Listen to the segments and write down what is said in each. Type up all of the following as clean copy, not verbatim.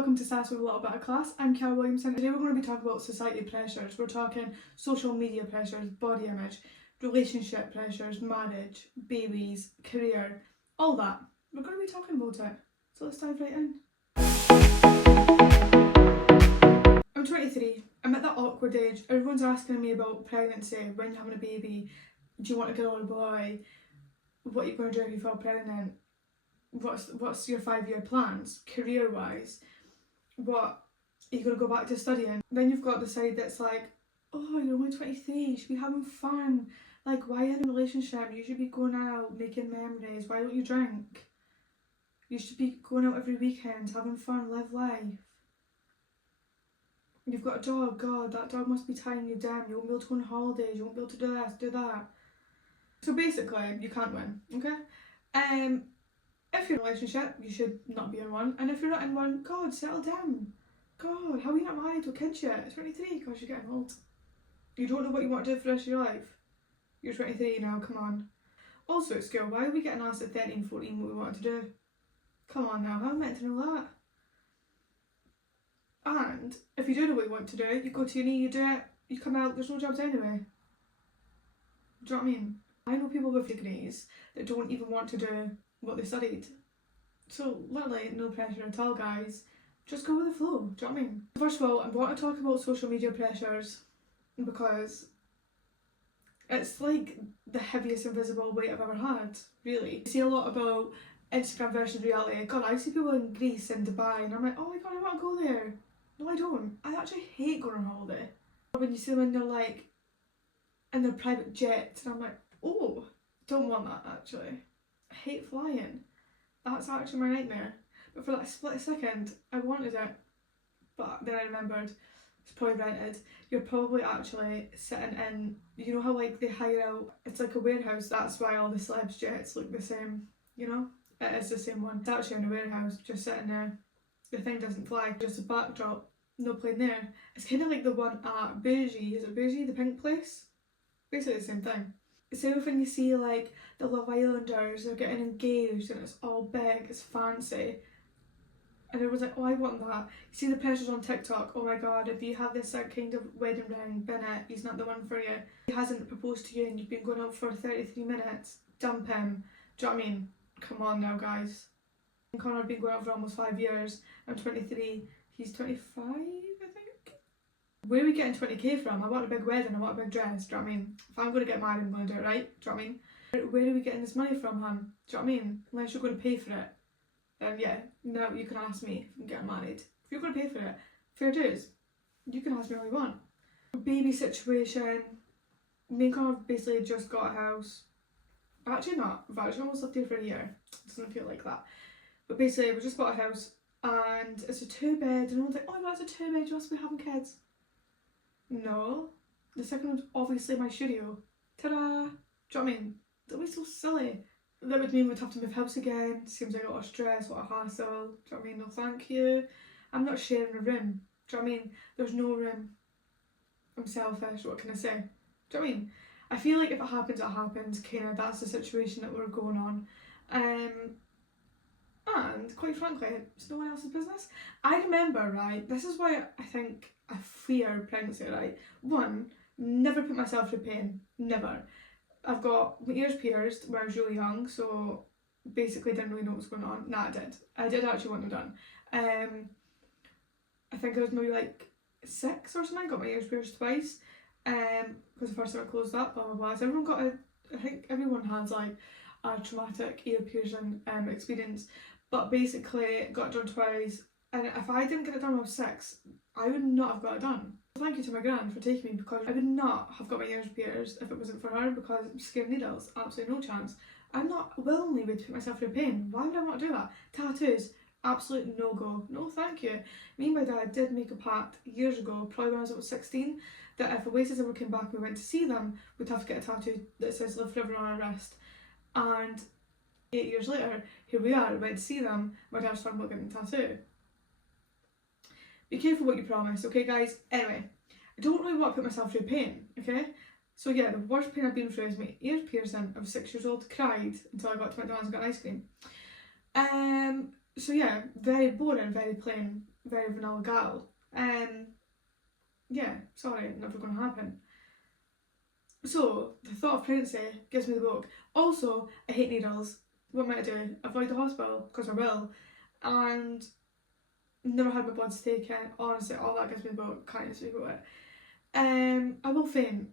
welcome to Sassy with a little bit of class. I'm Kiara Williamson. Today we're going to be talking about society pressures. We're talking social media pressures, body image, relationship pressures, marriage, babies, career, all that. We're going to be talking about it. So let's dive right in. I'm 23. I'm at that awkward age. Everyone's asking me about pregnancy, when you're having a baby, do you want a girl or a boy, what are you going to do if you fall pregnant, what's your 5-year plans, career-wise, what are you going to go back to studying? Then you've got the side that's like, oh, you're only 23, you should be having fun, like, why are you in a relationship, you should be going out, making memories, why don't you drink, you should be going out every weekend, having fun, live life. You've got a dog, God, that dog must be tying you down, you won't be able to go on holidays, you won't be able to do this, do that. So basically, you can't win, okay? If you're in a relationship, you should not be in one. And if you're not in one, God, settle down. God, how are you not married with kids yet? It's 23, because you're getting old. You don't know what you want to do for the rest of your life. You're 23 now, come on. Also at school, why are we getting asked at 13, 14 what we wanted to do? Come on now, how am I meant to know that? And if you do know what you want to do, you go to uni, you do it, you come out, there's no jobs anyway. Do you know what I mean? I know people with degrees that don't even want to do what they studied. So literally no pressure at all, guys. Just go with the flow, do you know what I mean? First of all, I want to talk about social media pressures because it's like the heaviest invisible weight I've ever had, really. I see a lot about Instagram versus reality. God, I see people in Greece and Dubai and I'm like, oh my God, I want to go there. No, I don't. I actually hate going on holiday. When you see them and they're like in their private jets and I'm like, oh, don't want that actually. I hate flying. That's actually my nightmare. But for that split second, I wanted it. But then I remembered, it's probably rented. You're probably actually sitting in, you know how like they hire out, it's like a warehouse. That's why all the celebs jets look the same, you know? It is the same one. It's actually in a warehouse, just sitting there. The thing doesn't fly, just a backdrop. No plane there. It's kind of like the one at Bougie. Is it Bougie, the pink place? Basically the same thing. So when you see like the Love Islanders, they're getting engaged and it's all big, it's fancy, and everyone's like, oh, I want that. You see the pressures on TikTok, oh my God, if you have this kind of wedding ring, bin it, he's not the one for you. He hasn't proposed to you and you've been going out for 33 minutes, dump him. Do you know what I mean? Come on now, guys. Connor have been going out for almost 5 years. I'm 23, he's 25, I think. Where are we getting 20k from? I want a big wedding, I want a big dress, do you know what I mean? If I'm going to get married, I'm going to do it right, do you know what I mean? Where are we getting this money from, hun? Do you know what I mean? Unless you're going to pay for it. Then yeah, now you can ask me if I'm getting married. If you're going to pay for it, fair dues. You can ask me all you want. Baby situation. Me and Connor have basically just got a house. Actually not, we've actually almost lived here for a year. It doesn't feel like that. But basically we just bought a house and it's a 2-bed and everyone's like, oh my God, it's a 2-bed, you must be having kids. No, the second one's obviously my studio. Ta-da! Do you know what I mean? Don't be so silly. That would mean we'd have to move house again. Seems like a lot of stress, a lot of hassle. Do you know what I mean? No thank you. I'm not sharing a room. Do you know what I mean? There's no room. I'm selfish, what can I say? Do you know what I mean? I feel like if it happens, it happens. Kinda, that's the situation that we're going on. And quite frankly, it's no one else's business. I remember, right, this is why I think I fear pregnancy, right? One, never put myself through pain. Never. I've got my ears pierced when I was really young, so basically didn't really know what was going on. Nah, I did. I did actually want them done. I think I was maybe like 6 or something. I got my ears pierced twice. Because the first time I closed up, blah blah blah. So everyone got I think everyone has like a traumatic ear piercing experience. But basically got it done twice, and if I didn't get it done when I was 6, I would not have got it done. Thank you to my gran for taking me, because I would not have got my ears pierced if it wasn't for her, because scared needles, absolutely no chance. I'm not willingly would put myself through pain. Why would I want to do that? Tattoos, absolute no go. No thank you. Me and my dad did make a pact years ago, probably when I was about 16, that if Oasis ever came back and we went to see them, we'd have to get a tattoo that says live forever on our wrist. And 8 years later, here we are, went to see them, my dad's talking about getting a tattoo. Be careful what you promise, okay guys? Anyway, I don't really want to put myself through pain, okay? So yeah, the worst pain I've been through is my ears piercing. I was 6 years old, cried until I got to McDonald's and got ice cream. So yeah, very boring, very plain. very vanilla gal. Yeah, sorry, never going to happen. So, the thought of pregnancy gives me the book. Also, I hate needles. What am I to do? Avoid the hospital, because I will. And never had my bloods taken. Honestly, all that gives me the book. Can't even speak about it. I will faint.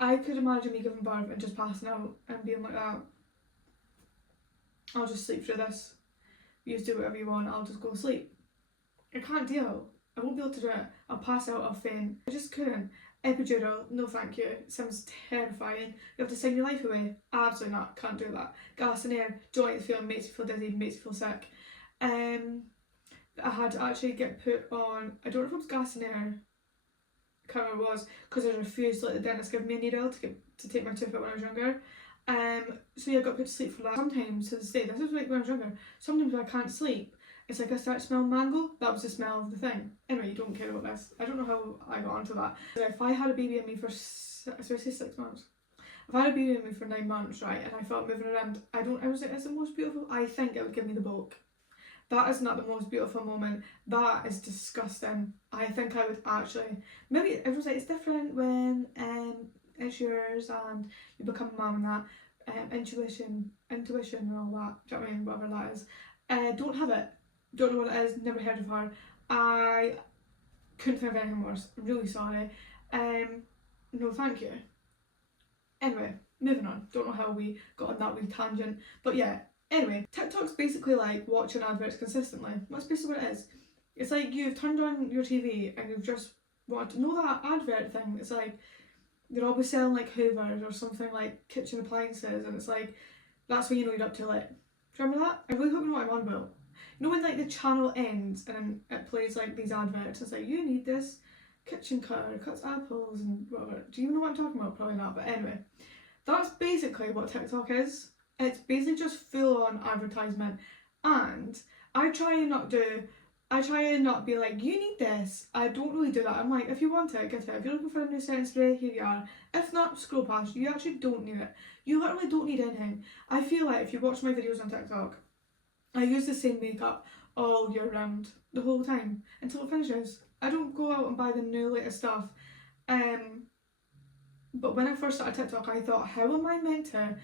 I could imagine me giving birth and just passing out and being like that. I'll just sleep through this. You just do whatever you want, I'll just go to sleep. I can't deal. I won't be able to do it. I'll pass out, I'll faint. I just couldn't. Epidural, no thank you. It sounds terrifying. You have to sign your life away. Absolutely not. Can't do that. Gas and air, don't like the feeling, makes you feel dizzy, makes you feel sick. I had to actually get put on, I don't know if it was gas and air, I can't remember what it was, because I refused to let the dentist give me a needle to take my tooth out when I was younger. So yeah, I got put to sleep for that. Sometimes, to this day, this is like when I was younger, sometimes when I can't sleep, it's like I start smelling mango. That was the smell of the thing. Anyway, you don't care about this. I don't know how I got onto that. So if I had a baby in me for, so I say 6 months. If I had a baby in me for 9 months, right, and I felt moving around, I was like, it's the most beautiful, I think it would give me the book. That is not the most beautiful moment. That is disgusting. I think I would actually, maybe everyone's like, it's different when it's yours and you become a mum and that. Intuition and all that. Do you know what I mean? Whatever that is. Don't have it. Don't know what it is. Never heard of her. I couldn't think of anything worse. I'm really sorry. No, thank you. Anyway, moving on. Don't know how we got on that wee tangent, but yeah. Anyway, TikTok's basically like watching adverts consistently. That's basically what it is. It's like you've turned on your TV and you've just wanted to know that advert thing. It's like they're always selling like Hoovers or something like kitchen appliances, and it's like that's when you know you're up to it. Do you remember that? I really hope you know what I'm on about. You know when like the channel ends and it plays like these adverts. It's like you need this kitchen cutter, cuts apples and whatever. Do you know what I'm talking about? Probably not. But anyway, that's basically what TikTok is. It's basically just full on advertisement, and I try and not be like, you need this. I don't really do that. I'm like, if you want it, get it. If you're looking for a new setting spray, here you are. If not, scroll past. You actually don't need it. You literally don't need anything. I feel like if you watch my videos on TikTok, I use the same makeup all year round, the whole time, until it finishes. I don't go out and buy the new latest stuff. But when I first started TikTok, I thought, how am I meant to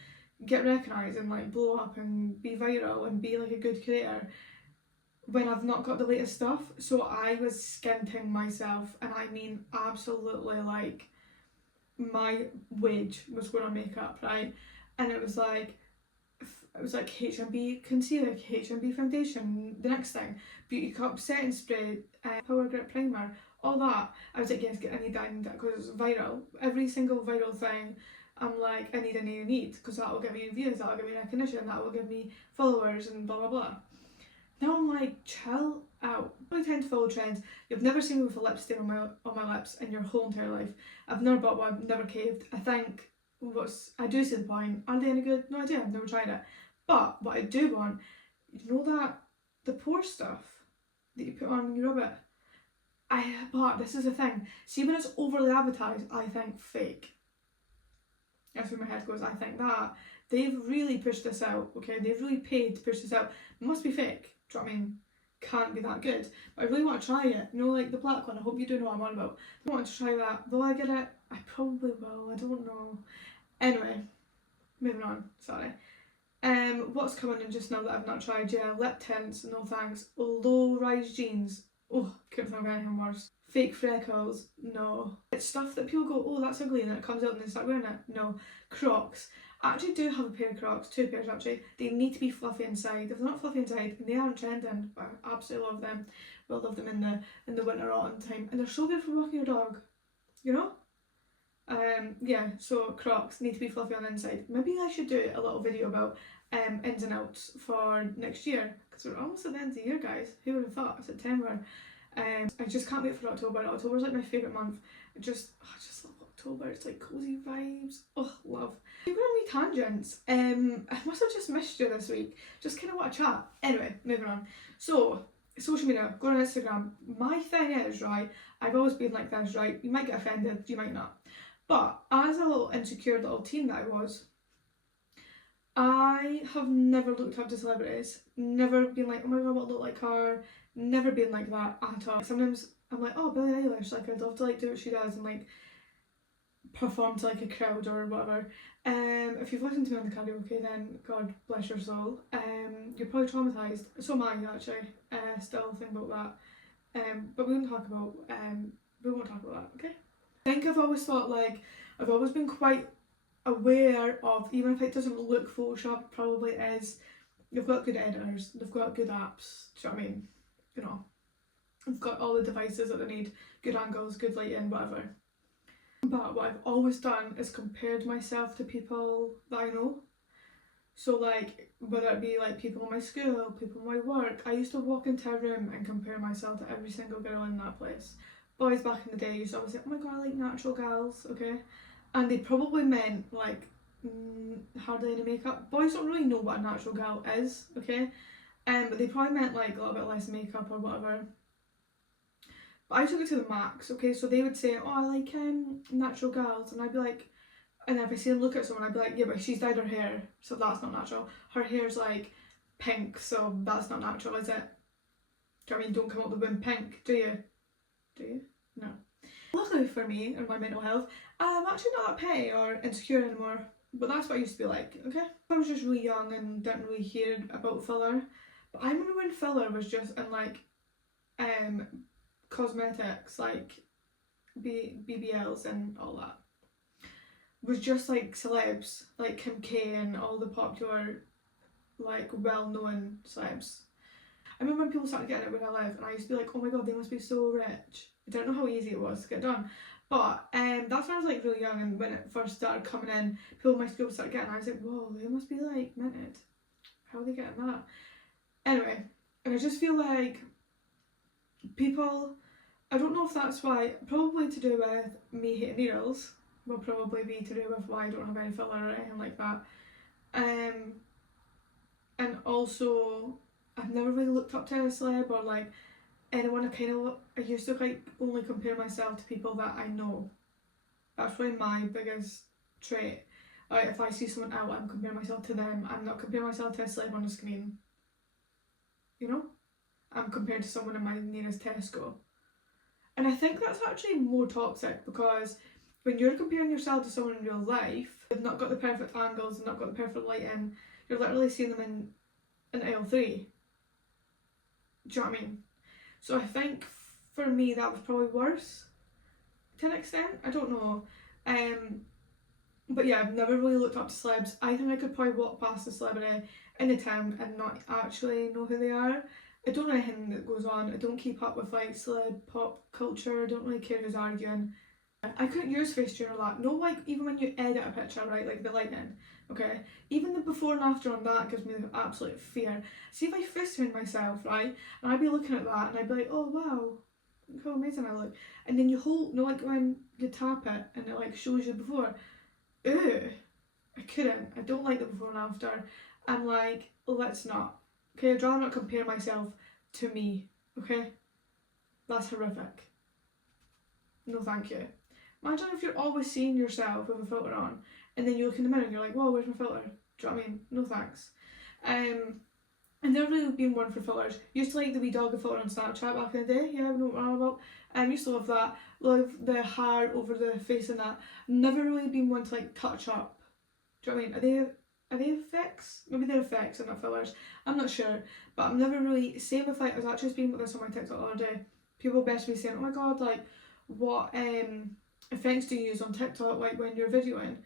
get recognised and like blow up and be viral and be like a good creator when I've not got the latest stuff? So I was skinting myself, and I mean absolutely, like my wage was going on makeup, right? And it was like HMB concealer, HMB foundation, the next thing, Beauty Cup setting spray, Power Grip primer, all that. I was like, yes, I need that, because it's viral. Every single viral thing, I'm like, I need, because that will give me views, that will give me recognition, that will give me followers and blah blah blah. Now I'm like, chill out. I tend to follow trends. You've never seen me with a lip stain on my lips in your whole entire life. I've never bought one, I've never caved. I think I do see the point. Are they any good? No idea, I've never tried it. But what I do want, you know that the pore stuff that you put on when you rub it? But this is the thing. See, when it's overly advertised, I think fake. That's where my head goes. I think that they've really pushed this out. Okay, they've really paid to push this out. It must be fake. Do you know what I mean? Can't be that good. But I really want to try it. You know, like the black one. I hope you do know what I'm on about. I want to try that. Will I get it? I probably will. I don't know. Anyway, moving on. Sorry. What's coming in just now that I've not tried? Yeah, lip tints, no thanks. Low-rise jeans. Oh, couldn't think of anything worse. Fake freckles, no. It's stuff that people go, oh, that's ugly, and then it comes out and they start wearing it. No. Crocs. I actually do have a pair of Crocs, 2 pairs actually. They need to be fluffy inside. If they're not fluffy inside, they aren't trending. But I absolutely love them. Will love them in the winter autumn time, and they're so good for walking your dog. You know? Yeah, so Crocs need to be fluffy on the inside. Maybe I should do a little video about ins and outs for next year, because we're almost at the end of the year, guys. Who would have thought? September. I just can't wait for October. October's like my favourite month. I just love October. It's like cozy vibes. Oh, love. We're going on wee tangents. I must have just missed you this week. Just kind of want to chat. Anyway, moving on. So, social media, go on Instagram. My thing is, right, I've always been like this, right? You might get offended, you might not. But as a little insecure little teen that I was, I have never looked up to celebrities. Never been like, oh my god, I want to look like her. Never been like that at all. Sometimes I'm like, oh, Billie Eilish, like I'd love to like do what she does and like perform to like a crowd or whatever. If you've listened to me on the karaoke, then God bless your soul. You're probably traumatised. So am I actually. Still think about that. But we won't talk about that, okay? I think I've always thought like I've always been quite aware of, even if it doesn't look Photoshop, it probably is. They've got good editors, they've got good apps, do you know what I mean? You know, they've got all the devices that they need, good angles, good lighting, whatever. But what I've always done is compared myself to people that I know. So like, whether it be like people in my school, people in my work, I used to walk into a room and compare myself to every single girl in that place. Boys back in the day used to always say, oh my god, I like natural gals, okay? And they probably meant like hardly any makeup. Boys don't really know what a natural gal is, okay? But they probably meant like a little bit less makeup or whatever. But I took it to the max, okay? So they would say, oh, I like natural gals, and I'd be like, and if I see them look at someone, I'd be like, yeah, but she's dyed her hair, so that's not natural. Her hair's like pink, so that's not natural, is it? Do you know what I mean? Don't come up with the womb pink, do you? Do you? No. Luckily for me and my mental health, I'm actually not that petty or insecure anymore. But that's what I used to be like, okay? I was just really young and didn't really hear about filler. But I remember when filler was just in like cosmetics, like BBLs and all that. Was just like celebs, like Kim K and all the popular, like well-known celebs. I remember when people started getting it where I live, and I used to be like, oh my god, they must be so rich. I don't know how easy it was to get done. But that's when I was like really young, and when it first started coming in, people in my school started getting it, I was like, whoa, they must be like minted. How are they getting that? Anyway, and I just feel like people, I don't know if that's why, probably to do with me hating needles, will probably be to do with why I don't have any filler or anything like that. And also, I've never really looked up to a celeb or like anyone. I used to like only compare myself to people that I know. That's probably my biggest trait. Like if I see someone out, I'm comparing myself to them. I'm not comparing myself to a celeb on the screen. You know? I'm compared to someone in my nearest Tesco. And I think that's actually more toxic, because when you're comparing yourself to someone in real life, they've not got the perfect angles, they've not got the perfect lighting, you're literally seeing them in aisle 3. Do you know what I mean? So I think for me that was probably worse to an extent. I don't know. But yeah, I've never really looked up to celebs. I think I could probably walk past a celebrity in the town and not actually know who they are. I don't know anything that goes on. I don't keep up with like celeb pop culture. I don't really care who's arguing. I couldn't use Facetune a lot. No, like even when you edit a picture, right, like the lighting, okay? Even the before and after on that gives me the absolute fear. See if I Facetune myself, right, and I'd be looking at that and I'd be like, oh wow, look how amazing I look. And then you hold, no, like when you tap it and it like shows you before, ew, I couldn't. I don't like the before and after. I'm like, let's not. Okay, I'd rather not compare myself to me, okay? That's horrific. No thank you. Imagine if you're always seeing yourself with a filter on, and then you look in the mirror and you're like, whoa, where's my filter? Do you know what I mean? No thanks. I've never really been one for filters. Used to like the wee dog filter on Snapchat back in the day, yeah, I know what I'm about. Used to love that. Love the hair over the face and that. Never really been one to like touch up. Do you know what I mean? Are they effects? Maybe they're effects and not fillers. I'm not sure. But I'm never really, same with like, I was actually speaking with this on my TikTok the other day. People messaged me saying, oh my god, like, what effects do you use on TikTok, like when you're videoing?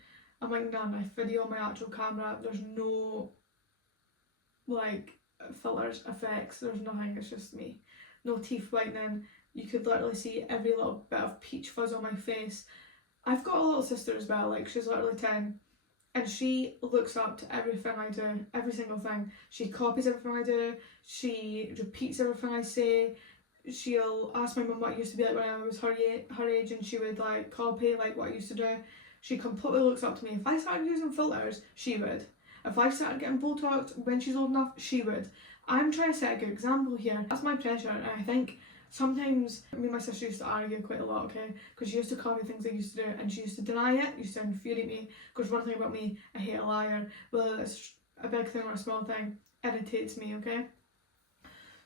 I'm like, none. I video on my actual camera. There's no like filters, effects, there's nothing, it's just me. No teeth whitening. You could literally see every little bit of peach fuzz on my face. I've got a little sister as well, like she's literally 10, and she looks up to everything I do, every single thing. She copies everything I do, she repeats everything I say. She'll ask my mum what I used to be like when I was her age, and she would like copy like what I used to do. She completely looks up to me. If I started using filters, she would. If I started getting Botox when she's old enough, she would. I'm trying to set a good example here. That's my pressure, and I think sometimes me and my sister used to argue quite a lot, okay? Because she used to copy things I used to do, and she used to deny it, used to infuriate me. Because one thing about me, I hate a liar. Whether it's a big thing or a small thing, irritates me, okay?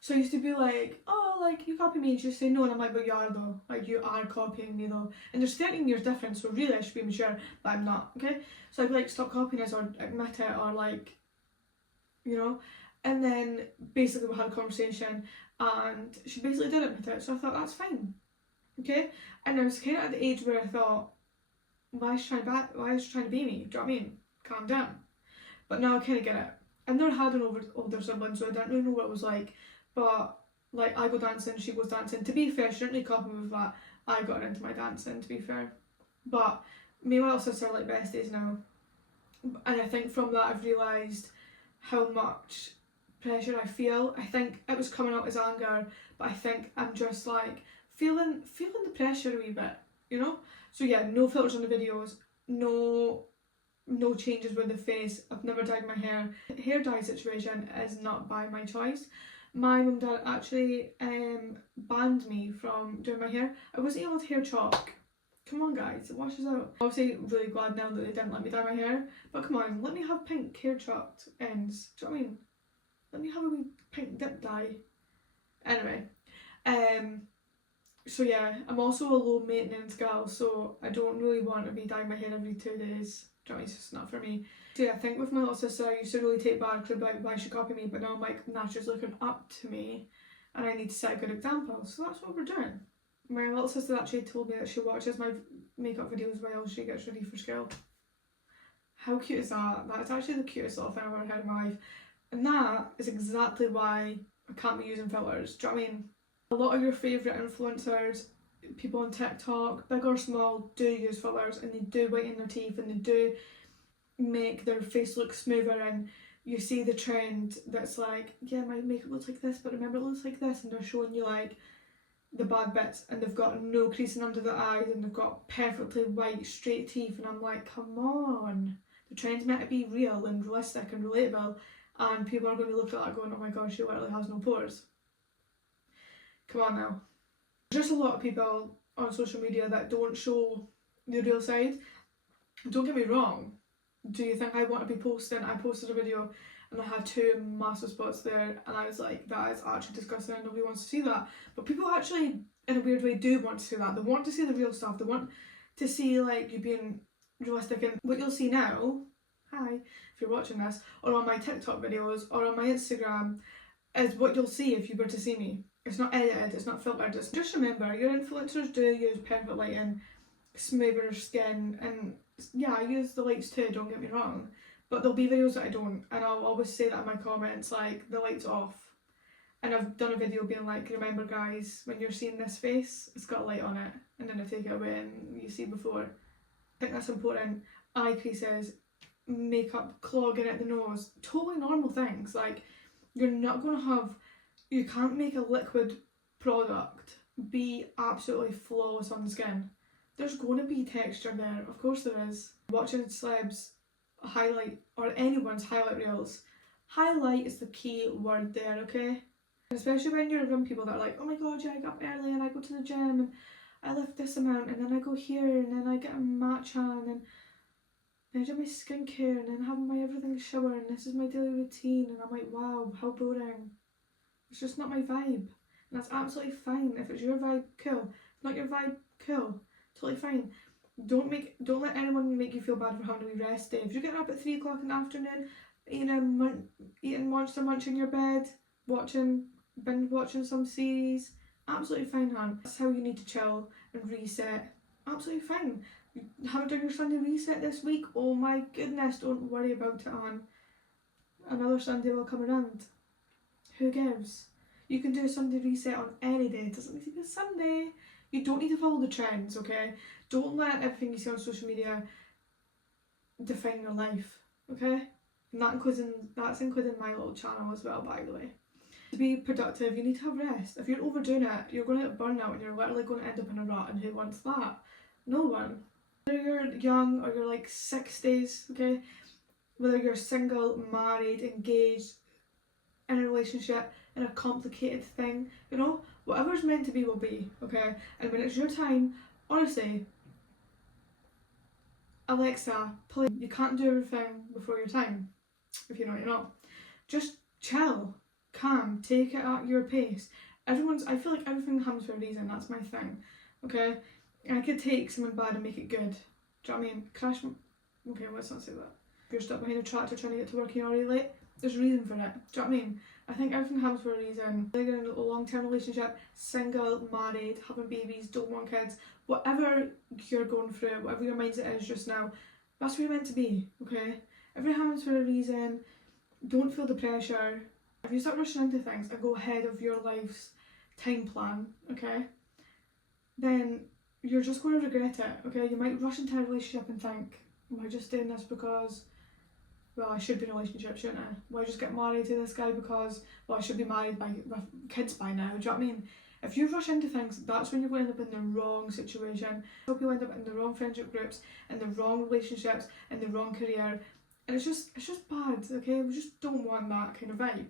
So I used to be like, oh, like, you copy me, and she'd say no, and I'm like, but you are though, like, you are copying me though. And there's 13 years difference, so really I should be mature, but I'm not, okay? So I'd be like, stop copying us, or admit it, or like, you know? And then basically we had a conversation, and she basically did admit it, so I thought, that's fine, okay? And I was kind of at the age where I thought, why is she trying to be me? Do you know what I mean? Calm down. But now I kind of get it. I've never had an older sibling, so I don't really know what it was like. But like, I go dancing, she goes dancing. To be fair, she didn't really copy me with that. I got her into my dancing, to be fair. But me and my little sister are like besties now. And I think from that I've realised how much pressure I feel. I think it was coming out as anger, but I think I'm just like feeling the pressure a wee bit, you know? So yeah, no filters on the videos, no changes with the face. I've never dyed my hair. The hair dye situation is not by my choice. My mum and dad actually banned me from doing my hair. I wasn't able to hair chalk. Come on guys, it washes out. Obviously really glad now that they didn't let me dye my hair, but come on, let me have pink hair chalked ends. Do you know what I mean? Let me have a wee pink dip dye. Anyway, so yeah, I'm also a low maintenance gal, so I don't really want to be dyeing my hair every 2 days. Do you know what I mean? It's just not for me. So yeah, I think with my little sister I used to really take bad crib about why she copied me, but now I'm like, nah, she's looking up to me and I need to set a good example. So that's what we're doing. My little sister actually told me that she watches my makeup videos while she gets ready for school. How cute is that? That's actually the cutest little thing I've ever heard in my life. And that is exactly why I can't be using filters. Do you know what I mean? A lot of your favourite influencers, people on TikTok, big or small, do use fillers, and they do whiten their teeth, and they do make their face look smoother, and you see the trend that's like, yeah, my makeup looks like this, but remember it looks like this, and they're showing you like the bad bits, and they've got no creasing under the eyes, and they've got perfectly white straight teeth, and I'm like, come on, the trend's meant to be real and realistic and relatable, and people are going to be looking at that going, oh my god, she literally has no pores. Come on now. There's just a lot of people on social media that don't show the real side. Don't get me wrong, do you think I want to be posting? I posted a video and I had 2 massive spots there, and I was like, that is actually disgusting, nobody wants to see that. But people actually, in a weird way, do want to see that. They want to see the real stuff. They want to see like you being realistic. And what you'll see now, hi, if you're watching this, or on my TikTok videos, or on my Instagram, is what you'll see if you were to see me. It's not edited, it's not filtered. Just remember, your influencers do use perfect lighting, smoother skin, and yeah, I use the lights too, don't get me wrong. But there'll be videos that I don't, and I'll always say that in my comments, like, the light's off. And I've done a video being like, remember guys, when you're seeing this face, it's got a light on it. And then I take it away and you see before. I think that's important. Eye creases, makeup clogging at the nose, totally normal things. Like, you're not going to have, you can't make a liquid product be absolutely flawless on the skin. There's going to be texture there, of course there is. Watching celebs highlight, or anyone's highlight reels, highlight is the key word there, okay? Especially when you're around people that are like, oh my god, yeah, I get up early and I go to the gym and I lift this amount and then I go here and then I get a matcha and then I do my skincare and then have my everything shower and this is my daily routine, and I'm like, wow, how boring. It's just not my vibe. And that's absolutely fine. If it's your vibe, cool. If not your vibe, cool. Totally fine. Don't let anyone make you feel bad for having a wee rest day. If you're getting up at 3 o'clock in the afternoon, eating Monster Munch in your bed, binge watching some series, absolutely fine, hon. That's how you need to chill and reset. Absolutely fine. You haven't done your Sunday reset this week? Oh my goodness, don't worry about it, hon. Another Sunday will come around. Who gives? You can do a Sunday reset on any day. It doesn't need to be a Sunday. You don't need to follow the trends, okay? Don't let everything you see on social media define your life, okay? And that's including my little channel as well, by the way. To be productive, you need to have rest. If you're overdoing it, you're going to get burnout and you're literally going to end up in a rut, and who wants that? No one. Whether you're young or you're like 60s, okay? Whether you're single, married, engaged, in a relationship, in a complicated thing, you know? Whatever's meant to be will be, okay? And when it's your time, honestly, Alexa, play. You can't do everything before your time, if you know what you know. Just chill. calm, take it at your pace. I feel like everything happens for a reason, that's my thing, okay? I could take something bad and make it good. Do you know what I mean? Okay, let's not say that. If you're stuck behind a tractor trying to get to work and you're already late, there's a reason for it. Do you know what I mean? I think everything happens for a reason. Whether you're in a long-term relationship, single, married, having babies, don't want kids, whatever you're going through, whatever your mindset is just now, that's where you're meant to be, okay? Everything happens for a reason. Don't feel the pressure. If you start rushing into things and go ahead of your life's time plan, okay, then you're just going to regret it, okay? You might rush into a relationship and think, am I just doing this because, well, I should be in a relationship, shouldn't I? Why just get married to this guy because, well, I should be married with kids by now, do you know what I mean? If you rush into things, that's when you're going to end up in the wrong situation. So people end up in the wrong friendship groups, in the wrong relationships, in the wrong career, and it's just bad, okay? We just don't want that kind of vibe,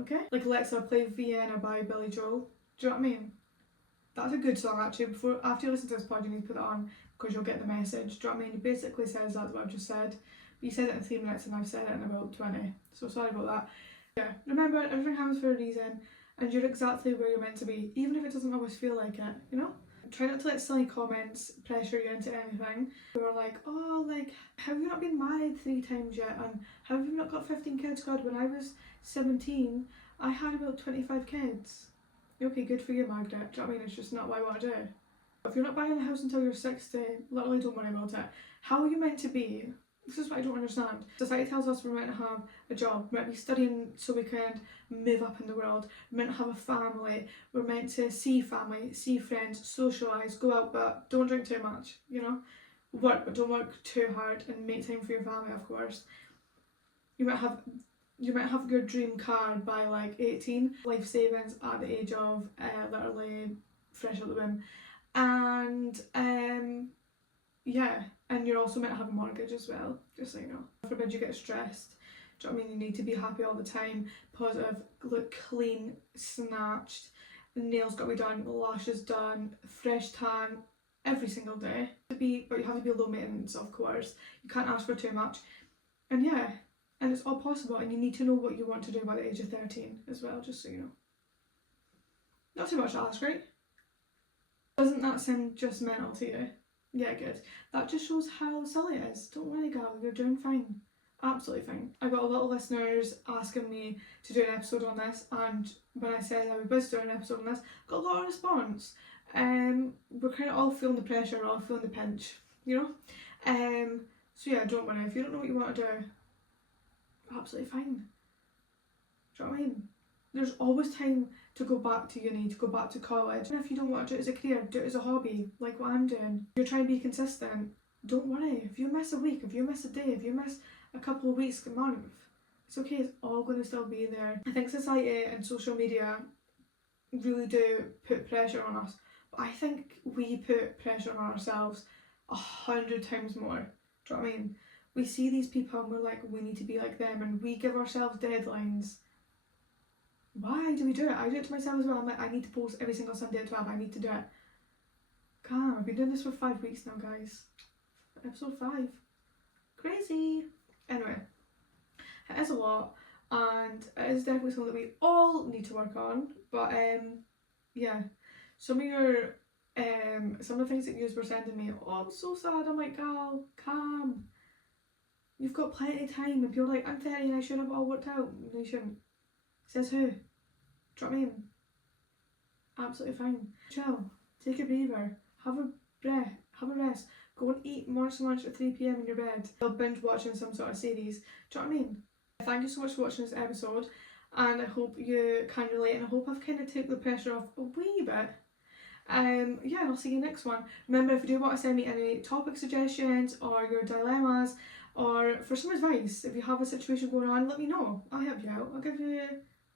okay? Like Alexa, play Vienna by Billy Joel. Do you know what I mean? That's a good song actually. After you listen to this pod, you need to put it on because you'll get the message. Do you know what I mean? He basically says that's what I've just said. But he said it in 3 minutes and I've said it in about 20. So sorry about that. Yeah, remember, everything happens for a reason and you're exactly where you're meant to be, even if it doesn't always feel like it, you know? Try not to let silly comments pressure you into anything. Who are like, oh, like, have you not been married 3 times yet? And have you not got 15 kids? God, when I was 17, I had about 25 kids. Okay, good for you, Magda. Do you know what I mean? It's just not what I want to do. If you're not buying a house until you're 60, literally don't worry about it. How are you meant to be? This is what I don't understand. Society tells us we're meant to have a job, we're meant to be studying so we can move up in the world, we're meant to have a family, we're meant to see family, see friends, socialise, go out, but don't drink too much, you know? Work, but don't work too hard and make time for your family, of course. You might have your dream car by like 18, life savings at the age of literally fresh out the womb, and yeah, and you're also meant to have a mortgage as well, just so you know. God forbid you get stressed. Do you know what I mean? You need to be happy all the time, positive, look clean, snatched, nails got to be done, lashes done, fresh tan, every single day. But you have to be low maintenance, of course. You can't ask for too much, and yeah. And it's all possible, and you need to know what you want to do by the age of 13 as well, just so you know. Not too much to ask, right? Doesn't that sound just mental to you? Yeah, good. That just shows how silly it is. Don't worry, girl, you're doing fine. Absolutely fine. I got a lot of listeners asking me to do an episode on this, and when I said I was doing an episode on this, got a lot of response. We're kind of all feeling the pressure, all feeling the pinch, you know? So yeah, don't worry. If you don't know what you want to do, absolutely fine. Do you know what I mean? There's always time to go back to uni, to go back to college. And if you don't want to do it as a career, do it as a hobby, like what I'm doing. If you're trying to be consistent, don't worry. If you miss a week, if you miss a day, if you miss a couple of weeks, a month, it's okay, it's all going to still be there. I think society and social media really do put pressure on us. But I think we put pressure on ourselves 100 times more. Do you know what I mean? We see these people and we're like, we need to be like them, and we give ourselves deadlines. Why do we do it? I do it to myself as well. I'm like, I need to post every single Sunday at 12. I need to do it. Calm, I've been doing this for 5 weeks now, guys. Episode 5. Crazy. Anyway, it is a lot, and it is definitely something that we all need to work on. But yeah, some of the things that you were sending me, oh, I'm so sad. I'm like, girl, calm. You've got plenty of time, and people are like, I'm 30 and I should have it all worked out. No, you shouldn't. Says who? Do you know what I mean? Absolutely fine. Chill. Take a breather. Have a breath. Have a rest. Go and eat lunch at 3 PM in your bed. Or binge watching some sort of series. Do you know what I mean? Thank you so much for watching this episode, and I hope you can relate, and I hope I've kind of taken the pressure off a wee bit. Yeah, and I'll see you next one. Remember, if you do want to send me any topic suggestions or your dilemmas, or for some advice, if you have a situation going on, let me know. I'll help you out. I'll give you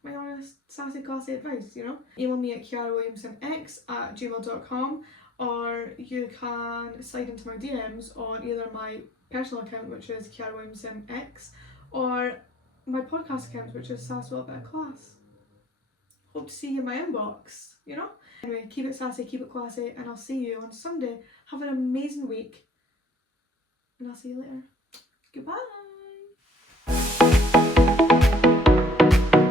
my honest, sassy, classy advice, you know? Email me at kiarawilliamsonx@gmail.com, or you can slide into my DMs on either my personal account, which is kiarawilliamsonx, or my podcast account, which is Sass with a Bit of Class. Hope to see you in my inbox, you know? Anyway, keep it sassy, keep it classy, and I'll see you on Sunday. Have an amazing week, and I'll see you later. Goodbye.